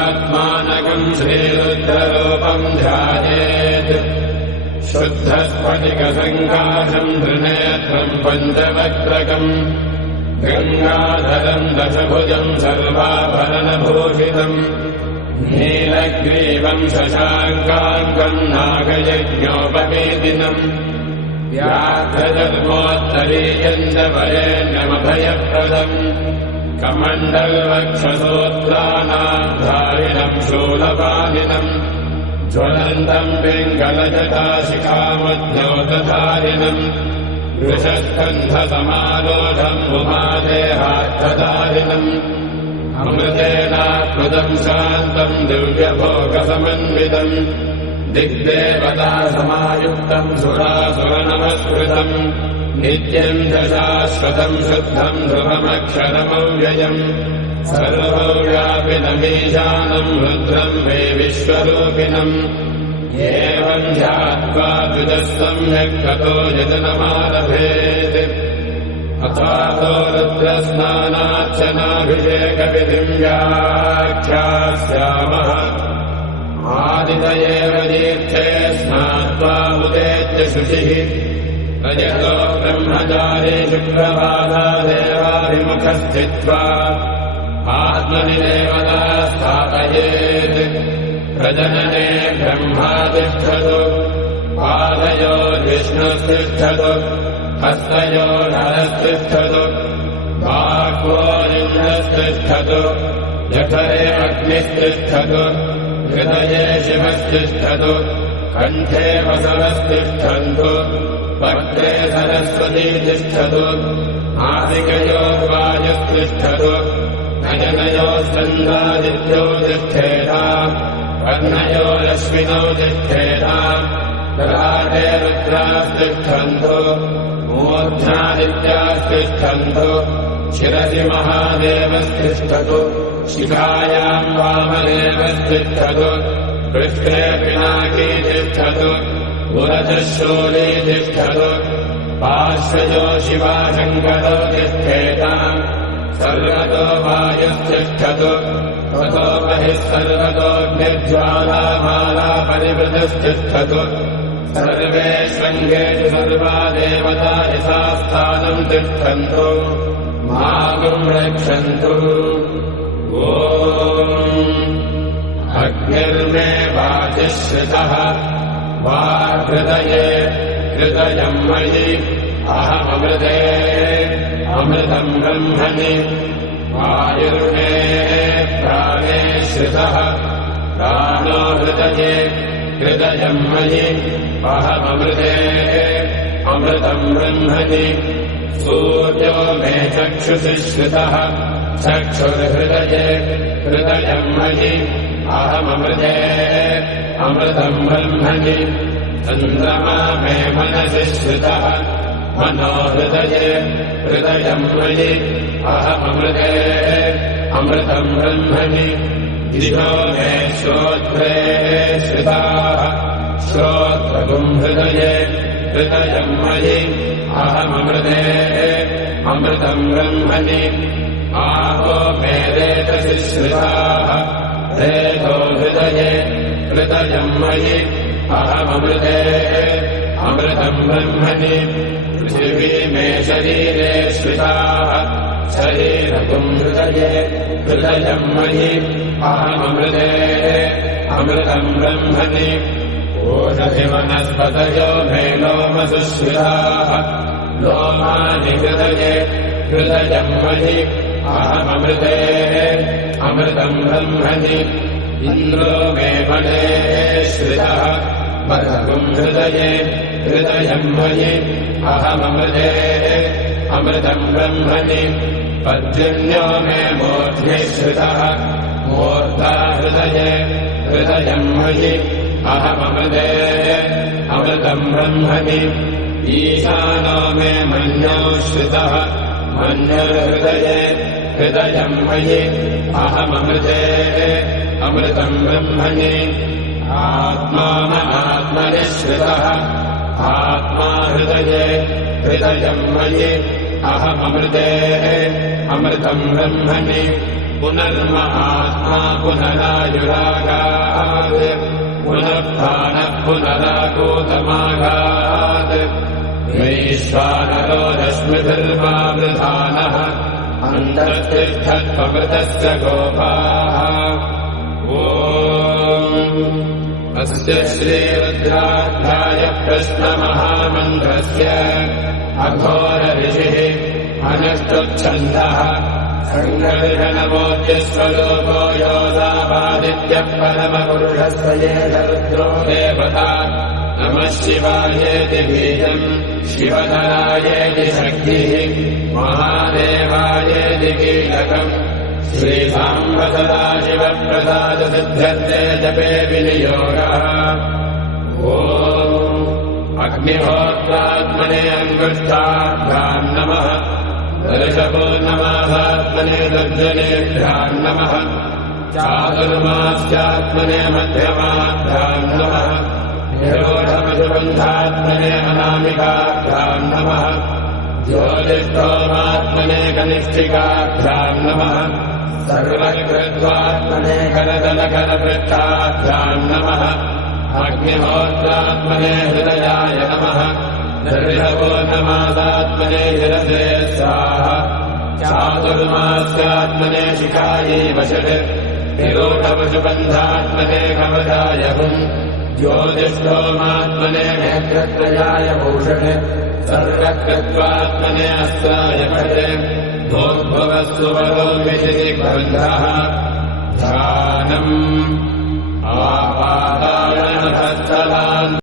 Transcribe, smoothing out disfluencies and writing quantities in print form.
शुद्धात्मानकम् श्रीरुद्ररूपम् ध्यायेत् शुद्धस्फटिकसङ्काशम् त्रिनेत्रम् पञ्चवक्त्रकम् गङ्गाधरम् दशभुजम् सर्वाभरणभूषितम् नीलग्रीवम् शशाङ्काङ्कम् नागयज्ञोपवेदिनम् व्याघ्रधर्मोत्तरीयम् च वरेण्यमभयप्रदम् कमण्डलवक्षसोत्रानाधारिणम् शूलपाणिनम् ज्वलन्तम् पिङ्गलजटाशिखामद्योतधारिणम् वृषस्कन्धसमारोढम् उमादेहार्थधारिणम् अमृतेनाकृतम् शान्तम् दिव्यभोगसमन्वितम् दिग्देवतासमायुक्तम् सुरासुरनमस्कृतम् नित्यम् च शाश्वतम् शुद्धम् ध्रुवमक्षरमव्ययम् सर्वव्यापिनमीशानम् रुद्रम् मे विश्वरूपिणम् एवम् ध्यात्वा द्विजः सम्यक् ततो यजनमारभेत् अथातो रुद्रस्नानार्चनाभिषेकविधिम् व्याख्यास्यामः आदितयेव तीर्थे स्नात्वा उदेत्य शुचिः रजतो ब्रह्मचारी शुक्रवासादेवाभिमुखः स्थित्वा आत्मनि देवता स्थापयेत् प्रजनने ब्रह्मा तिष्ठतु पादयोर्विष्णुस्तिष्ठतु हस्तयोर्हरस्तिष्ठतु बाह्वोरिन्द्रस्तिष्ठतु जठरे अग्निस्तिष्ठतु हृदये शिवस्तिष्ठतु कण्ठे वसवस्तिष्ठन्तु वक्त्रे सरस्वती तिष्ठतु नासिकयोर्वायुस्तिष्ठतु नयनयोस्कन्धादित्यो तिष्ठेताम् कर्णयोरश्विनौ तिष्ठेताम् ललाटे रुद्रास्तिष्ठन्तु मूर्ध्नादित्यास्तिष्ठन्तु शिरसि महादेवस्तिष्ठतु शिखायाम् वामदेवस्तिष्ठतु पृष्ठे पिनाकी तिष्ठतु पुरतः शूली तिष्ठतु पार्श्वयो शिवाशङ्करो तिष्ठेताम् सर्वतो वायुस्तिष्ठतु ततो बहिः सर्वतोऽग्निज्वालामाला परिवृतस्तिष्ठतु सर्वे शृङ्गेषु सर्वा देवता यथास्थानम् तिष्ठन्तु मागुम् रक्षन्तु ॐ अग्निर्मे वाचिश्रितः वाहृदये हृदयम् मयि अहममृते अमृतम् ब्रह्मणि वायुर्मे प्राणे श्रितः प्राणो हृदये हृदयम् मयि अहममृते अमृतम् ब्रह्मणि सूर्यो मे चक्षुषि श्रितः चक्षुर्हृदये हृदयम् मयि अहममृते अमृतम् ब्रह्मणि चन्द्रमा मे मनसि श्रितः मनो हृदये हृदयम् मयि अहममृते अमृतम् ब्रह्मणि दिशो मे श्रोत्रे श्रिताः श्रोत्रगुम् हृदये हृदयम् मयि अहममृते अमृतम् ब्रह्मणि आहो मे रेतसि श्रिताः रेतो हृदये हृदयम् मयि अहममृते अमृतम् ब्रह्मणि पृथिवी मे शरीरे श्रिताः शरीरगुम् हृदये हृदयम् मयि अहममृते अमृतम् ब्रह्मणि ओषधिवनस्पतयो मे लोमसु श्रिताः लोमानि हृदये हृदयम् मयि अहममृते अमृतम् ब्रह्मणि इन्द्रो मे मणे श्रितः बलगुम् हृदये हृदयम् मयि अहममृते अमृतम् ब्रह्मणि पर्जन्यो मे मूर्ध्नि श्रितः मूर्धा हृदये हृदयम् मयि अहममृते अमृतम् ब्रह्मणि ईशानो मे मन्यो श्रितः मन्यर्हृदये हृदयम् मयि अहममृते अमृतम् ब्रह्मणि आत्मानमात्मनि श्रितः आत्मा हृदये हृदयम् मयि अहममृते अमृतम् ब्रह्मणि पुनर्महात्मा पुनरायुरागात् पुनःप्राणः पुनरागोतमागात् वैश्वानरो रश्मिधर्मावृधानः अन्तर्तिष्ठत्वमृतस्य गोपाः अस्य श्रीरुद्राध्याय प्रश्नमहामन्त्रस्य अघोरऋषिः अनुष्टुप्छन्दः सङ्गर्षणमोद्यस्वरूपो योऽसावादित्यः परमपुरुषस्त्वयेष रुद्रो देवता नमः शिवायेति बीजम् शिवधरायेति शक्तिः महादेवायेति कीलकम् श्रीसाम्ब सदाशिवप्रसादसिद्ध्यर्थे जपे विनियोगः ॐ अग्निहोत्रात्मने अङ्गुष्ठाभ्याम् नमः दर्शपूर्णमासात्मने दर्जनेभ्याम् नमः चातुर्मास्यात्मने मध्यमाभ्याम् नमः निरोधमशुबन्धात्मने अनामिकाभ्याम् नमः ज्योतिष्ठोमात्मने कनिष्ठिकाभ्याम् नमः सर्वकृत्वात्मने करतलकरपृष्ठाभ्याम् नमः अग्निहोत्रात्मने हृदयाय नमः दर्शपूर्णमासात्मने शिरसे स्वाहा चातुर्मास्यात्मने शिखायै वषट् निरोधपशुबन्धात्मने कवचाय हुम् ज्योतिष्ठोमात्मने नेत्रत्रयाय भूषट् सर्वकृत्वात्मने अस्त्राय फट् भोग्भवस्सुवरो विशितिबन्धः ध्यानम्